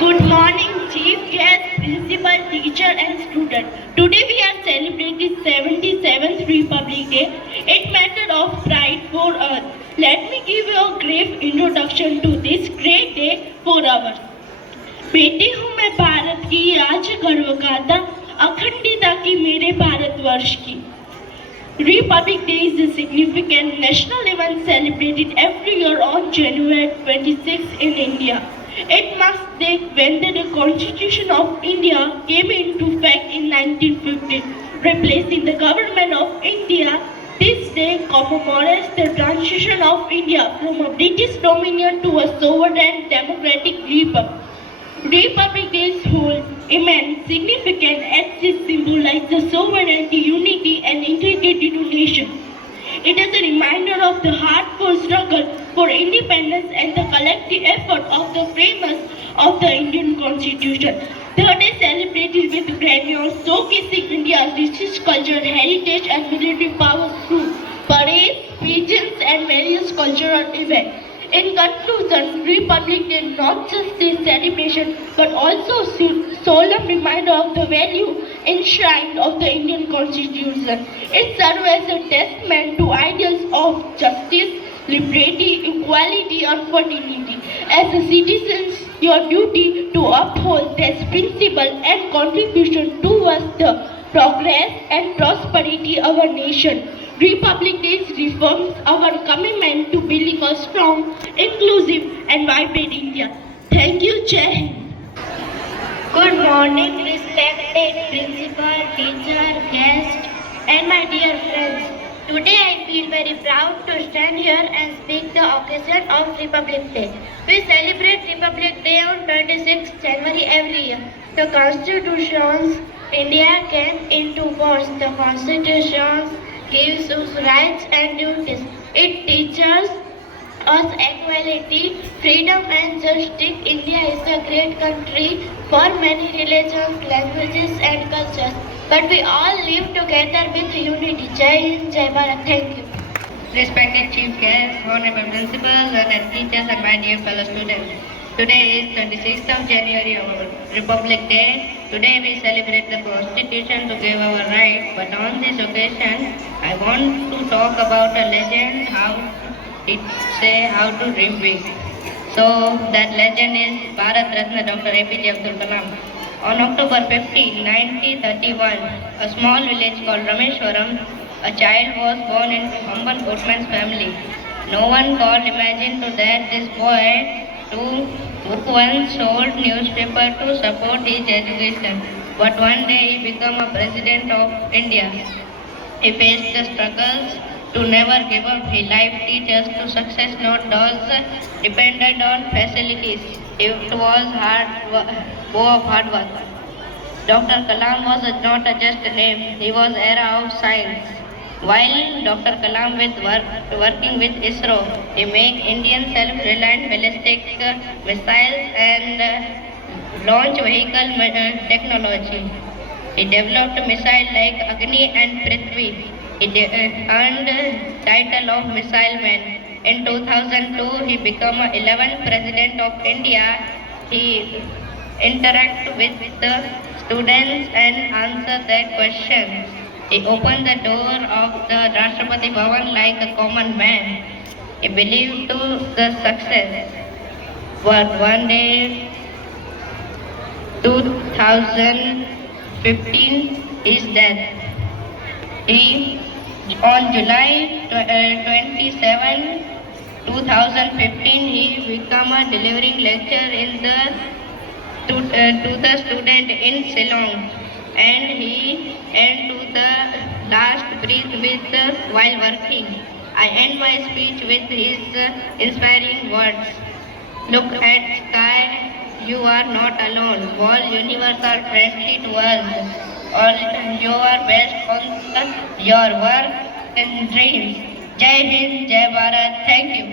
Good morning, Chief Guest, Principal, Teacher and Student. Today we are celebrating 77th Republic Day. It matter of pride for us. Let me give you a brief introduction to this great day for our. बेटी हूँ मैं भारत की राज्य गर्व गाथा अखंडता की मेरे भारतवर्ष की. Republic Day is a significant national event celebrated every year on January 26 in India. It marks the day when the Constitution of India came into effect in 1950, replacing the government of India. This day commemorates the transition of India from a British dominion to a sovereign democratic republic. Republic Days hold immense significance as it symbolizes the sovereignty, unity and integrity of nations. It is a reminder of the hard-fought struggle for independence and the collective effort of the framers of the Indian Constitution. The day celebrated with grandeur, showcasing India's rich cultural heritage and military powers through parades, pageants and various cultural events. In conclusion, Republic Day is not just a celebration but also a solemn reminder of the value enshrined of the Indian Constitution. It serves as a testament to ideals of justice, liberty, equality and fraternity. As a citizens, your duty to uphold this principle and contribution towards the progress and prosperity of our nation. Republic Day reaffirms our commitment to building a strong, inclusive and vibrant India. Thank you, Jai Hind. Good morning, respected principal, teacher, guest, and my dear friends. Today I feel very proud to stand here and speak the occasion of Republic Day. We celebrate Republic Day on 26th January every year. The Constitution India came into force. The Constitution gives us rights and duties. It teaches us equality, freedom and justice. India is a great country for many religions, languages and cultures. But we all live together with unity. Jai Hind, Jai Bharat. Thank you. Respected Chief Guest, Honorable Principals and teachers and my dear fellow students. Today is 26th of January, our Republic Day. Today we celebrate the Constitution to give our rights, but on this occasion, I want to talk about a legend, how to dream big. So that legend is Bharat Ratna Dr. APJ Abdul Kalam. On October 15, 1931, a small village called Rameshwaram, a child was born into humble boatman's family. No one could imagine that this boy took one sold newspaper to support his education. But one day he became a president of India. He faced the struggles to never give up. His life teaches to success not those dependent on facilities. It was of hard work. Dr. Kalam was not just a name, he was era of science. While Dr. Kalam working with ISRO, he made Indian self-reliant ballistic missiles and launch vehicle technology. He developed missiles like Agni and Prithvi. He earned the title of Missile Man. In 2002, he became 11th President of India. He interacted with the students and answered their questions. He opened the door of the Rashtrapati Bhavan like a common man. He believed to the success. But one day, 2015, his death. On July 27, 2015, he became a delivering lecture to the student in Ceylon, and to the last breath while working. I end my speech with his inspiring words. Look at sky, you are not alone. All universe are friendly to us. All you are best on your work and dreams. Jai Hind, Jai Bharat. Thank you.